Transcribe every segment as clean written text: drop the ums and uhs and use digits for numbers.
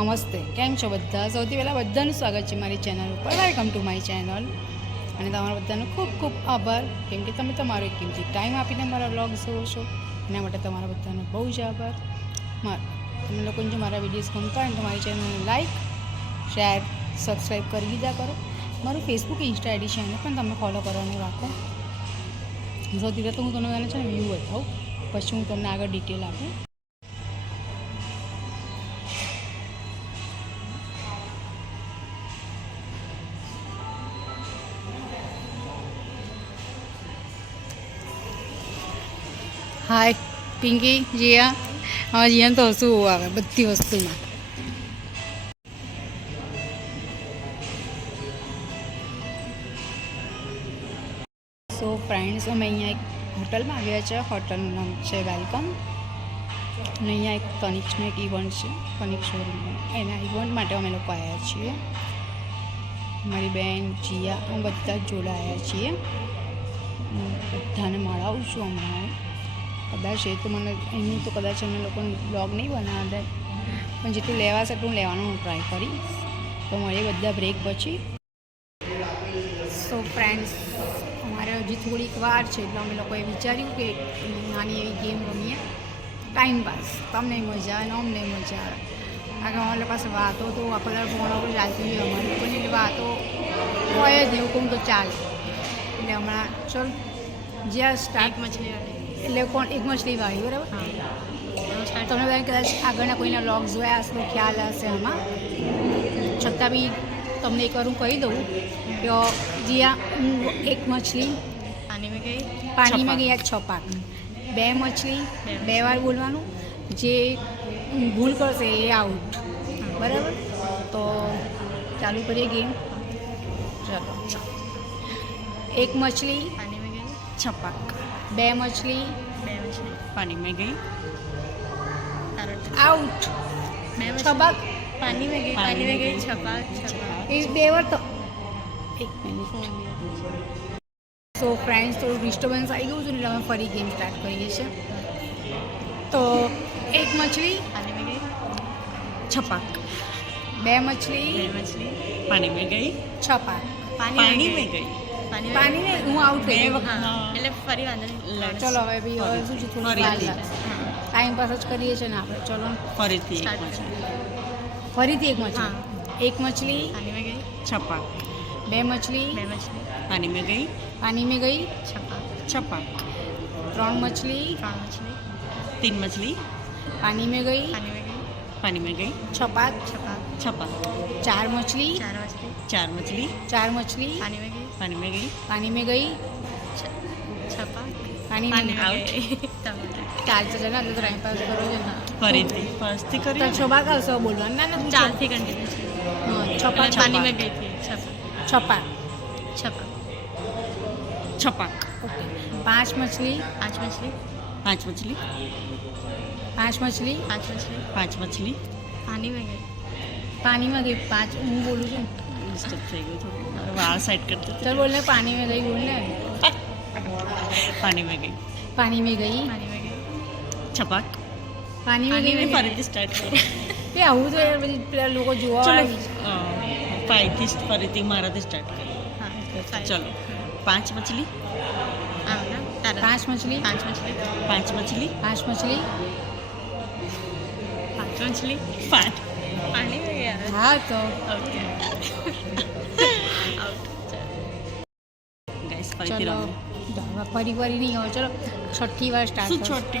નમસ્તે, કેમ છો બધા? સૌથી પહેલાં બધાનું સ્વાગત છે મારી ચેનલ ઉપર. Welcome to my channel. અને તમારા બધાનો ખૂબ ખૂબ આભાર, કેમ કે તમે તમારો એક કિંમતી ટાઈમ આપીને મારા વ્લોગ જુઓ છો. એના માટે તમારા બધાનો બહુ જ આભાર. તમે લોકોને જો મારા વિડીયોઝ ગમતા હોય તો મારી ચેનલને લાઈક, શેર, સબસ્ક્રાઈબ કરી દીધા કરો. મારું ફેસબુક, ઇન્સ્ટા આઈડી છે એને પણ તમે ફોલો કરવાનું રાખો. સૌથી પહેલાં તો હું તમને છે ને વ્યૂ બતાવું, પછી હું તમને આગળ ડિટેલ આપું. હાય પિંકી, જીયા. હા, જીયાને તો હસવું આવે બધી વસ્તુમાં. સો ફ્રેન્ડ્સ, અમે અહીંયા એક હોટલમાં આવ્યા છે. હોટલનું નામ છે વેલકમ. અને અહીંયા એક તનિષ્કનો એક ઇવેન્ટ છે, તનિષ્ક શોરૂમનો. એના ઇવેન્ટ માટે અમે લોકો આવ્યા છીએ. મારી બેન જીયા, અમે બધા જ જોડાયા છીએ. બધાને મળાવું છું હમણાં. કદાચ એ તો મને એમની તો કદાચ અમે લોકોને બ્લોગ નહીં બનાવવા દે, પણ જેટલું લેવાશે એટલું લેવાનું હું ટ્રાય કરીશ. તો મળીએ બધા બ્રેક પછી. સો ફ્રેન્ડ્સ, અમારે હજી થોડીક વાર છે એટલે અમે લોકોએ વિચાર્યું કે નાની એવી ગેમ રમીએ, ટાઈમ પાસ. તમને મજા આવે ને અમને મજા આવે. કારણ કે અમારી પાસે વાતો તો આખો ફોન ઉપર ચાલતી હોય અમારી લોકોની, એટલે વાતો હોય જ એવું કહું તો ચાલે. એટલે હમણાં ચલ જ્યાં સ્ટાર્ટ મછલી એટલે કોણ એક મછલી વાળી, બરાબર? તમને બધા કદાચ આગળના કોઈના વ્લોગ્સ જોયા હશે તો ખ્યાલ હશે આમાં. છતાં બી તમને એકવાર હું કહી દઉં કે જ્યાં હું એક મછલી પાણીમાં ગઈ 6 પાક, 2 મછલી 2 વાર બોલવાનું, જે ભૂલ કરશે એ આઉટ, બરાબર? તો ચાલુ કરીએ ગેમ. ચલો, 1 મછલી 6 પાક, 2 મछली पानी में गई आउट, 6 पानी में गई 6 इस बेवर तो 1 मिनट. સો ફ્રેન્ડ્સ, થોડું ડિસ્ટર્બન્સ આવી ગયું છે એટલે અમે ફરી ગેમ સ્ટાર્ટ કરીએ છીએ. તો 1 મछली 6 પાક, 2 મछली पानी में गई 6 પાક, पानी में गई પાણી ને હું આઉટ થઈ ગઈ. એટલે ફરી વાંધો નહીં. ચલો હવે બી હવે શું છે, થોડું ટાઈમ પાસ જ કરીએ છીએ ને આપણે. ચલો फरीथी ફરીથી 1 મछली, 1 મछલી પાણી में गई 6 पाक, 2 मछली पानी में गई पानी में गई 6 पाक, 3 मछली 3 मछली पानी में गई पानी में गई 6 पाक, 6 पाक, 4 मछली 4 मछली पानी में गई पानी में गई पानी में गई पानी में आउट. ચાલશે છે ને, તો ટાઈમ પાસ કરો છે ને. फरीथी फर्स्ट તો करी 6 પાક આવશે બોલવાનું. ના ના, ચાલથી કન્ટિન્યુ છે. 6 પાક, પાણી में गई थी 6 પાક. 6 पाक, ओके. 5 मछली 5 मछली 5 मछली 5 मछली पानी में गई पानी में गई 5. હું બોલું છું. डिस्टर्ब થઈ ગયું થોડું. વાળ સાઈડ કરતી चल बोलने पानी में गई, बोलने पानी में गई पानी में गई 6 पाक. पानी में गई. ફરીથી સ્ટાર્ટ કરો. બે આવું તો યાર પછી પેલા લોકો જોવા ચલો વાળા. 5 થી ફરીથી મારાથી સ્ટાર્ટ કરો. ચલો 5 मछली 5 मछली 5 मछली 5 मछली 5 मछली 5 पानी में गया. हाँ तो ओके गाइस ફરીથી चलो રમો. फरी फरी नहीं हो. चलो छठी बार स्टार्ट. શું છોટી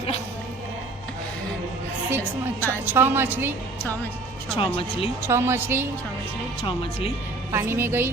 6 मछली 6 मछली 6 मछली 6 मछली पानी में गई